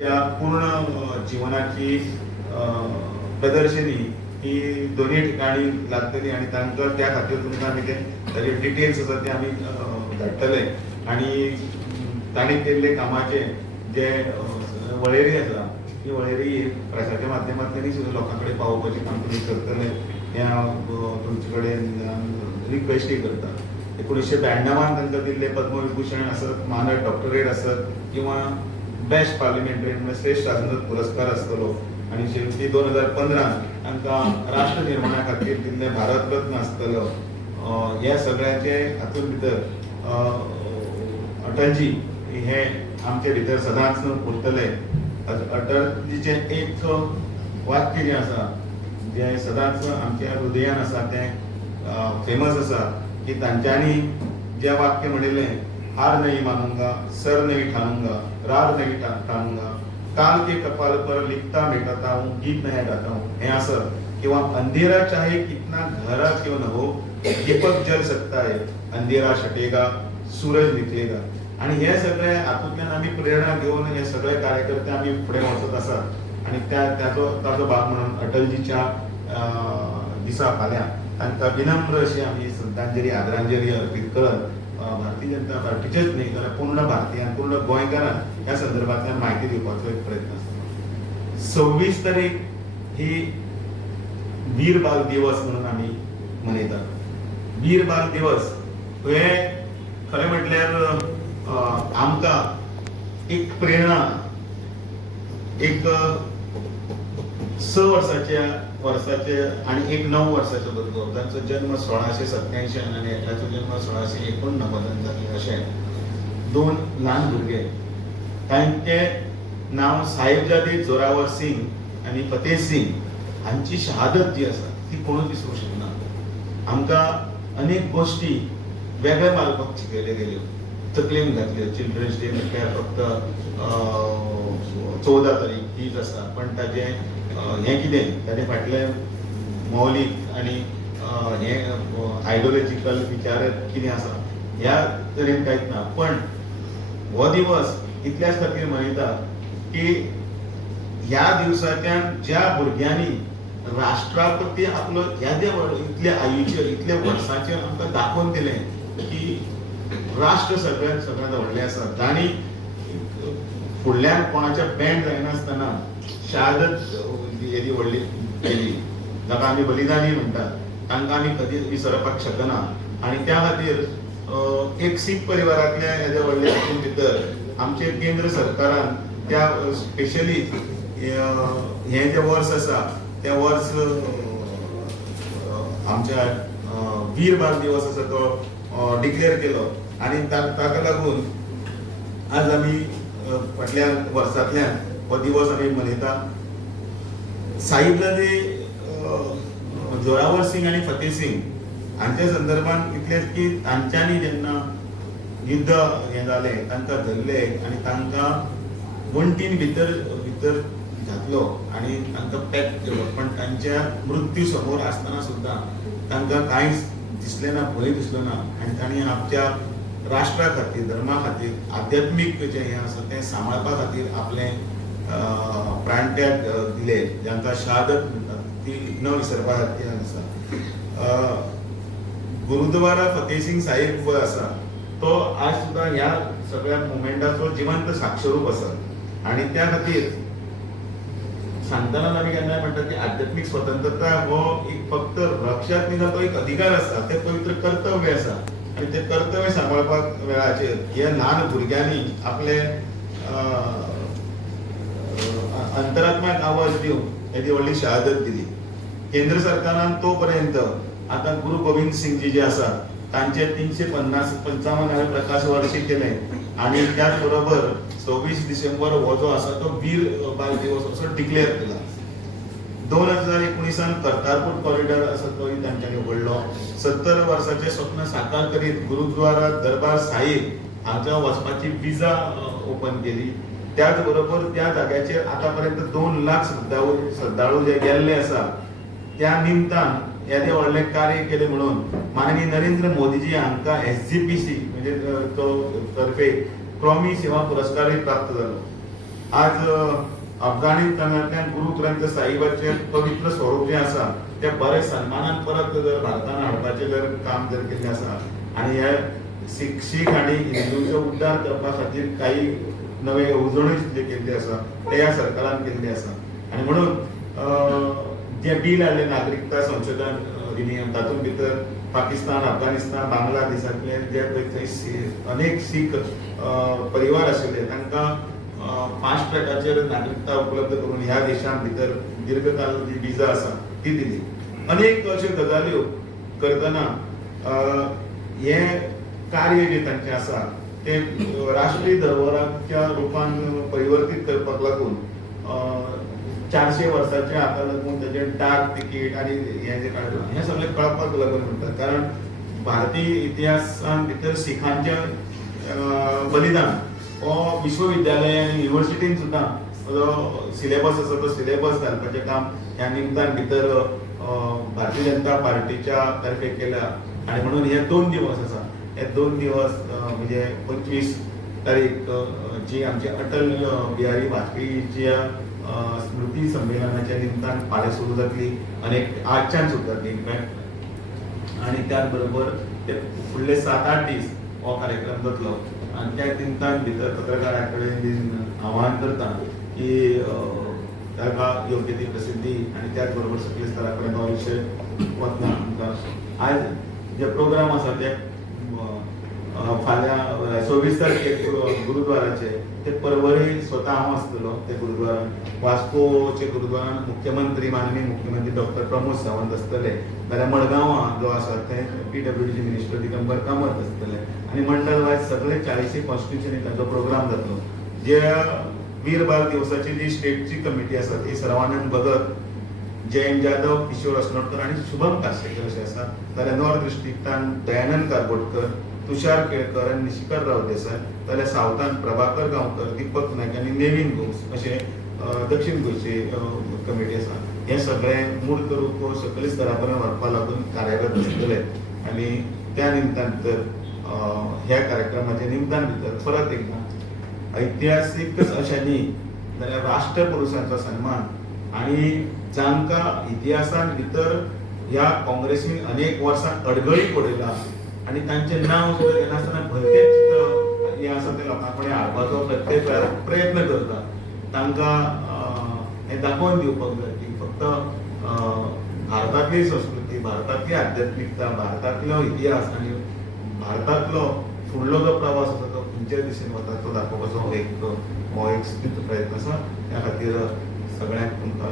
त्या पूर्ण जीवनाची प्रदर्शनी ही दोन्ही ठिकाणी लागतली आणि तांकां त्या खातीर तुमकां आमी ताजे डिटेल्स आसा ते आमी धाडटले आणि ताणें केल्ले कामाचे जे वळेरी आसा ती वळेरी प्रसाराच्या माध्यमांतल्यानय सुद्दां लोकां कडेन पावोवपाचें काम तुमी करतले हें तुमचे कडेन रिक्वेस्टय करता. 1992 तांकां दिल्ले पद्मविभूषण आसत, मानद डॉक्टरेट आसत किंवा बेस्ट पार्लिमेंटरी म्हणजे श्रेष्ठ राजनैतिक पुरस्कार आसतलो आणि शेवटी 2015 तांकां राष्ट्र निर्माणा खातीर दिल्ले भारत रत्न आसतलो. ह्या सगळ्याचे हातूंत भितर अटलजी हे आमचे भितर सदांच उरतले. अटलजीचे एक वाक्य जें आसा जें सदांच आमच्या हृदयान आसा तें फेमस आसा की तांच्यांनी जें वाक्य म्हणिल्लें, हार नहीं मानूंगा, सर नहीं ठानूंगा, रार नहीं ठानूंगा, काल के कपाल पर लिखता मिटाता हूँ, गीत नया गाता हूँ, हे असं किंवा अंधेरा चाहे कितना गहरा क्यों न हो, दीपक जल सकता है, अंधेरा छटेगा, सूरज निकलेगा. आणि हे सगळे हातूंतल्यान आमी प्रेरणा घेऊन हे सगळे कार्यकर्ते आमी फुडें वचत आसात आणि ताचो भाग म्हणून अटलजीच्या दिसा फाल्यां तांकां विनम्र अशी आमी श्रद्धांजली आदरांजली अर्पीत करत भारतीय जनता पार्टीचेच न्ही तर पूर्ण भारतीयां पूर्ण गोंयकारांक ह्या संदर्भांतल्यान म्हायती दिवपाचो एक प्रयत्न आसता. 26 तारीख ही वीर बाल दिवस म्हणून आमी मनयतात. वीर बाल दिवस हे खरें म्हटल्यार आमकां एक प्रेरणा एक 6 वर्साचे आणि एक 9 वर्साचो भुरगो तांचो जन्म 1687 आणि एकाचो जन्म 1689 जाल्लो अशें 2 ल्हान भुरगे. तांचे नांव साहिबजादे जोरावर सिंग आणि फतेह सिंग हांची शहादत जी आसा ती कोणूच विसरूंक शकना. आमकां अनेक गोश्टी वेगळे मारपाक शिकयल्यो गेल्यो, तकलेन घातल्यो. चिल्ड्रन्स डे म्हटल्यार फक्त 14 तारीख हीच आसा, पण ताजे हें कितें ताचे फाटले मौलीक आणि हे आयडियोलॉजिकल विचार कितें आसा ह्या तरेन कांयच ना. पण हो दिवस इतल्याच खातीर मनयता की ह्या दिवसाच्यान ज्या भुरग्यांनी राष्ट्रापती आपलो ह्या इतल्या आयुश्य इतल्या वर्साचेर आमकां दाखोवन दिलें की राष्ट्र सगळ्यांत व्हडलें आसा. तांणी फुडल्यान कोणाच्या बँड जायनासतना शहादत येदी व्हडली केली, जाका आमी बलिदानी म्हणटात, तांकां आमी कधीच विसरपाक शकना. आणि त्या खातीर एक सीख परिवारांतल्या हेजे व्हडले हातूंत भितर आमचे केंद्र सरकारान त्या स्पेशली हे जे वर्स आसा त्या वर्स आमच्या वीर बाल दिवस आसा तो डिक्लेअर केलो आणि ताका लागून आज आमी फाटल्या वर्सांतल्यान हो दिवस आमी मनयता. साहिबजादे जोरावर सिंग आणि फतेह सिंग हांच्या संदर्भात इतलेच की तांच्यांनी जेन्ना युद्ध हें जालें तांकां धरले आणि तांकां वणटीन भितर घातलो आणि तांकां पॅक केलो. पण तांच्या मृत्यू समोर आसतना सुद्दां तांकां कांयच दिसलें ना, भंय दिसलो ना आणि तांणी आमच्या राष्ट्रा खातीर धर्मा खातीर आध्यात्मीक जें हें आसा तें सांबाळपा खातीर आपलें प्राणत्याग दिले, जांकां शहादत म्हणटात ती न विसरपा खातीर आसा. गुरुद्वारा फतेह सिंग साहिब जो आसा तो आज सुद्दां ह्या सगळ्या मुवमेंटाचो जिवंत साक्षरूप आसा. आणि त्या खातीर सांगतना आमी केन्नाय म्हणटात की आध्यात्मीक स्वतंत्रता हो एक फक्त रक्षाक न्ही, तो एक अधिकार आसा, ते पवित्र कर्तव्य आसा आणि ते कर्तव्य सांबाळपाक वेळाचेर ह्या ल्हान भुरग्यांनी आपले अंतरात्म्याक आवाज दिवन येदी व्हडली शहादत दिली. केंद्र सरकारान तो पर्यंत आता गुरु गोविंद सिंगजी जे आसा तांचे 355 प्रकाश वर्षी केले आणि त्याच बरोबर 26 डिसेंबर हो जो आसा तो वीर बाल दिवस असो डिक्लेअर केला. 2019 कर्तारपूर कॉरिडॉर आसा तोय तांच्यांनी उगडलो. 70 वर्साचे स्वप्न साकार करीत गुरुद्वारा दरबार साहिब हांगा वचपाची विजा ओपन केली. त्याच बरोबर त्या जाग्याचेर आतापर्यंत 2 लाख श्रद्धाळू जे गेल्ले आसा त्या निमतान येदे व्हडले कार्य केले म्हणून माननीय नरेंद्र मोदीजी हांकां SGPC म्हणजे तो तर्फे क्रॉमी सेवा पुरस्कारय प्राप्त जालो. आज अफगाणिस्तानांतल्यान गुरु ग्रंथ साहिबाचे पवित्र स्वरूप जे आसा ते बरे सन्मानान परत जर भारतान हाडपाचें जर काम जर केल्लें आसा आनी हे शीख आनी हिंदूंचो उद्धार करपा खातीर काही नवे येवजण्यो जे केल्ले आसा ते ह्या सरकारान केल्ले आसा आनी म्हणून जे बिल हाडलें नागरिकता संशोधन अधिनियम तातूंत भितर पाकिस्तान अफगाणिस्तान बांगलादेशांतले जे थंय अनेक शीख परिवार आशिल्ले तांकां फास्ट ट्रॅकाचेर नागरिकता उपलब्ध करून ह्या देशां भितर दीर्घकाल जी विजा आसा ती दिली. अनेक अश्यो गजाल्यो करतना हे कार्य जे तांचें आसा ते राष्ट्रीय धरोहराच्या रुपान परिवर्तीत करपाक लागून 400 वर्सांच्या हाका लागून तेजे डाक तिकीट आनी हे जे काडलां हें सगळें कळपाक लागून म्हणटात. कारण भारतीय इतिहासान भितर सिखांचें बलिदान हो विश्वविद्यालय आनी युनिव्हर्सिटीन सुद्दां जो सिलेबस आसा तो सिलेबस घालपाचें काम ह्या निमतान भितर भारतीय जनता पार्टीच्या तर्फे केल्या आनी म्हणून हे 2 दिवस आसा हे 2 दिवस म्हणजे 25 तारीख जी आमची अटल बिहारी वाजपेयीच्या स्मृती संमेलनाच्या निमतान फाल्यां सुरू जातली अनेक आजच्यान सुरू जातली इनफॅक्ट आनी त्याच बरोबर ते फुडले 7-8 दीस हो कार्यक्रम जातलो आनी त्या निमतान भितर पत्रकारा कडेन आव्हान करता की ताका योग्य ती प्रसिद्धी आनी त्याच बरोबर सकले स्तरा कडेन हो विशय वतना आमकां आज जे प्रोग्राम आसा ते फाल्यां 26 तारखेक गुरुद्वाराचे ते परवरी स्वता हांव आसतलो ते गुरुद्वारान वास्कोचे गुरुद्वारान मुख्यमंत्री माननीय मुख्यमंत्री डॉक्टर प्रमोद सावंत आसतले जाल्यार मडगांवां जो आसा ते PWD मिनिस्टर दिगंबर कामत आसतले आनी मंडळ वायज सगळे 40 कॉन्स्टिट्युशनी ताचो प्रोग्राम जातलो. जे वीर बाल दिवसाची जी स्टेटची कमिटी आसा ती सर्वानंद भगत, जयंत जाधव, किशोर अस्नोडकर आनी शुभम कास्टेकर अशें आसा. जाल्यार नॉर्थ डिस्ट्रिक्टान दयानंद कारबोटकर, तुषार केळकर आनी निशिकांत राव देसाय. जाल्यार सावथान प्रभाकर गांवकर, दीपक नायक आनी नेविन घोष अशें दक्षिण गोंयची कमिटी आसा. हे सगळे मूर्त रूप सकले स्तरा पर्यंत व्हरपा लागून कार्यरत आसतले आनी त्या निमतान भितर ह्या कार्यक्रमाच्या निमतान भितर परत एकदा ऐतिहासीकच अशें न्ही जाल्यार राष्ट्रपुरुशांचो सन्मान आनी जांकां इतिहासान भितर ह्या काँग्रेसीन अनेक वर्सां अडगळी पडयला आनी तांचें नांव सुद्दां घेनासतना भलतेच हें आसा ते लोकां कडेन हाडपाचो प्रत्येक प्रयत्न करता. तांकां हें दाखोवन दिवपाक जाय की फक्त भारतांतली संस्कृती, भारतांतली आध्यात्मिकता, भारतांतलो इतिहास आनी भारतांतलो फुडलो जो प्रवास आसा तो खंयच्या दिशेन वता तो दाखोवपाचो हो एक प्रयत्न आसा. त्या खातीर सगळ्यांक तुमकां